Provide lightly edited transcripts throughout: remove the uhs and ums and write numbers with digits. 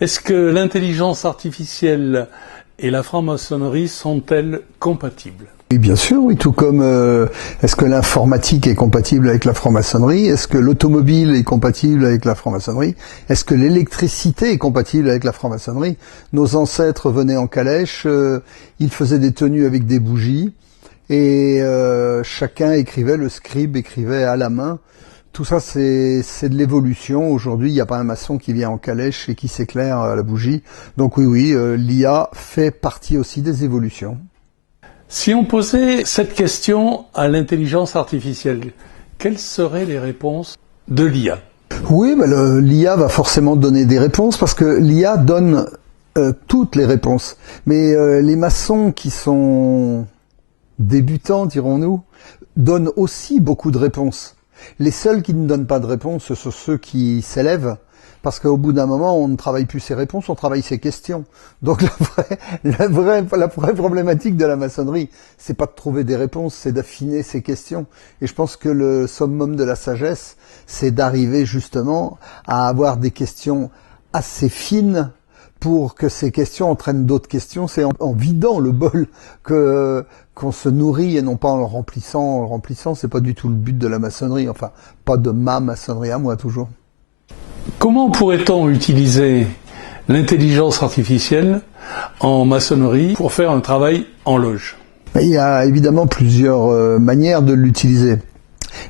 Est-ce que l'intelligence artificielle et la franc-maçonnerie sont-elles compatibles? Oui, bien sûr, oui, tout comme est-ce que l'informatique est compatible avec la franc-maçonnerie? Est-ce que l'automobile est compatible avec la franc-maçonnerie? Est-ce que l'électricité est compatible avec la franc-maçonnerie? Nos ancêtres venaient en calèche, ils faisaient des tenues avec des bougies, et chacun écrivait, le scribe écrivait à la main. Tout ça, c'est de l'évolution. Aujourd'hui, il n'y a pas un maçon qui vient en calèche et qui s'éclaire à la bougie. Donc oui, l'IA fait partie aussi des évolutions. Si on posait cette question à l'intelligence artificielle, quelles seraient les réponses de l'IA? Oui, l'IA va forcément donner des réponses parce que l'IA donne toutes les réponses. Mais les maçons qui sont débutants, dirons-nous, donnent aussi beaucoup de réponses. Les seuls qui ne donnent pas de réponses, ce sont ceux qui s'élèvent. Parce qu'au bout d'un moment, on ne travaille plus ses réponses, on travaille ses questions. Donc la vraie problématique de la maçonnerie, c'est pas de trouver des réponses, c'est d'affiner ses questions. Et je pense que le summum de la sagesse, c'est d'arriver justement à avoir des questions assez fines pour que ces questions entraînent d'autres questions. C'est en vidant le bol qu'on se nourrit et non pas en le remplissant. En le remplissant, c'est pas du tout le but de la maçonnerie. Enfin, pas de ma maçonnerie à moi, toujours. Comment pourrait-on utiliser l'intelligence artificielle en maçonnerie pour faire un travail en loge? Il y a évidemment plusieurs manières de l'utiliser.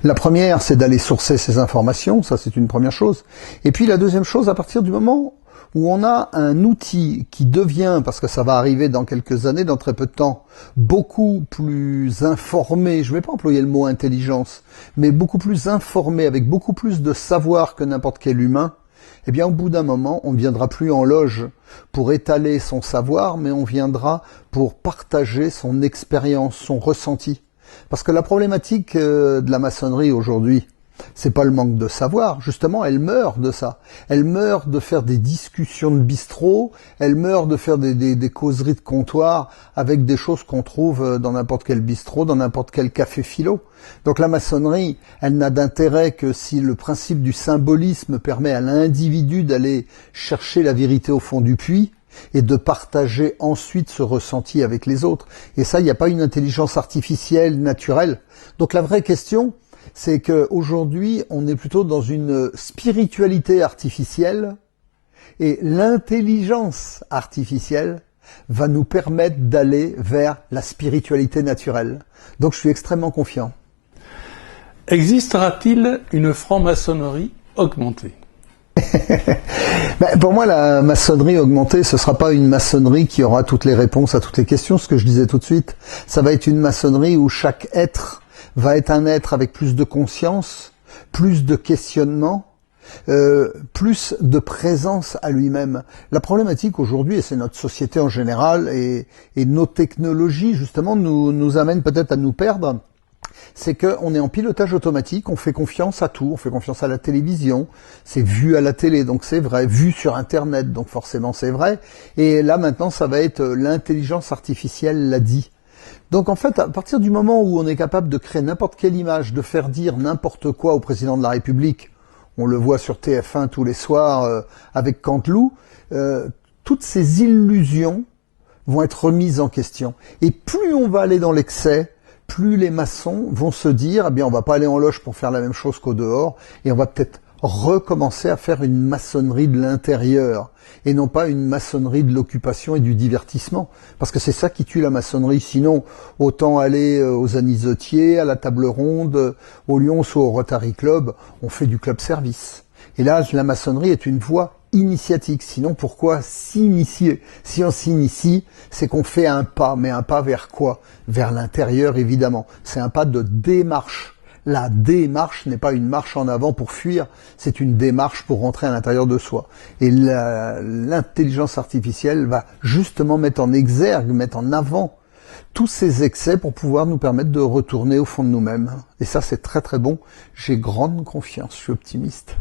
La première, c'est d'aller sourcer ces informations, ça c'est une première chose. Et puis la deuxième chose, à partir du moment où on a un outil qui devient, parce que ça va arriver dans quelques années, dans très peu de temps, beaucoup plus informé, je ne vais pas employer le mot intelligence, mais beaucoup plus informé, avec beaucoup plus de savoir que n'importe quel humain, eh bien au bout d'un moment, on ne viendra plus en loge pour étaler son savoir, mais on viendra pour partager son expérience, son ressenti. Parce que la problématique de la maçonnerie aujourd'hui, c'est pas le manque de savoir, justement, elle meurt de ça. Elle meurt de faire des discussions de bistrot, elle meurt de faire des causeries de comptoir avec des choses qu'on trouve dans n'importe quel bistrot, dans n'importe quel café philo. Donc la maçonnerie, elle n'a d'intérêt que si le principe du symbolisme permet à l'individu d'aller chercher la vérité au fond du puits, et de partager ensuite ce ressenti avec les autres. Et ça, il n'y a pas une intelligence artificielle naturelle. Donc la vraie question, c'est qu'aujourd'hui, on est plutôt dans une spiritualité artificielle et l'intelligence artificielle va nous permettre d'aller vers la spiritualité naturelle. Donc je suis extrêmement confiant. Existera-t-il une franc-maçonnerie augmentée? Pour moi, la maçonnerie augmentée, ce ne sera pas une maçonnerie qui aura toutes les réponses à toutes les questions, ce que je disais tout de suite. Ça va être une maçonnerie où chaque être va être un être avec plus de conscience, plus de questionnement, plus de présence à lui-même. La problématique aujourd'hui, et c'est notre société en général, et nos technologies justement nous amènent peut-être à nous perdre, c'est qu'on est en pilotage automatique, on fait confiance à tout, on fait confiance à la télévision, c'est vu à la télé, donc c'est vrai, vu sur Internet, donc forcément c'est vrai, et là maintenant ça va être l'intelligence artificielle l'a dit. Donc en fait, à partir du moment où on est capable de créer n'importe quelle image, de faire dire n'importe quoi au président de la République, on le voit sur TF1 tous les soirs avec Canteloup, toutes ces illusions vont être remises en question. Et plus on va aller dans l'excès, plus les maçons vont se dire, eh bien, on va pas aller en loge pour faire la même chose qu'au dehors, et on va peut-être recommencer à faire une maçonnerie de l'intérieur, et non pas une maçonnerie de l'occupation et du divertissement, parce que c'est ça qui tue la maçonnerie. Sinon, autant aller aux Anisotiers, à la Table Ronde, au Lyons ou au Rotary Club, on fait du club service. Et là, la maçonnerie est une voie initiatique. Sinon, pourquoi s'initier? Si on s'initie, c'est qu'on fait un pas. Mais un pas vers quoi? Vers l'intérieur, évidemment. C'est un pas de démarche. La démarche n'est pas une marche en avant pour fuir, c'est une démarche pour rentrer à l'intérieur de soi. Et l'intelligence artificielle va justement mettre en exergue, mettre en avant tous ces excès pour pouvoir nous permettre de retourner au fond de nous-mêmes. Et ça, c'est très très bon. J'ai grande confiance, je suis optimiste.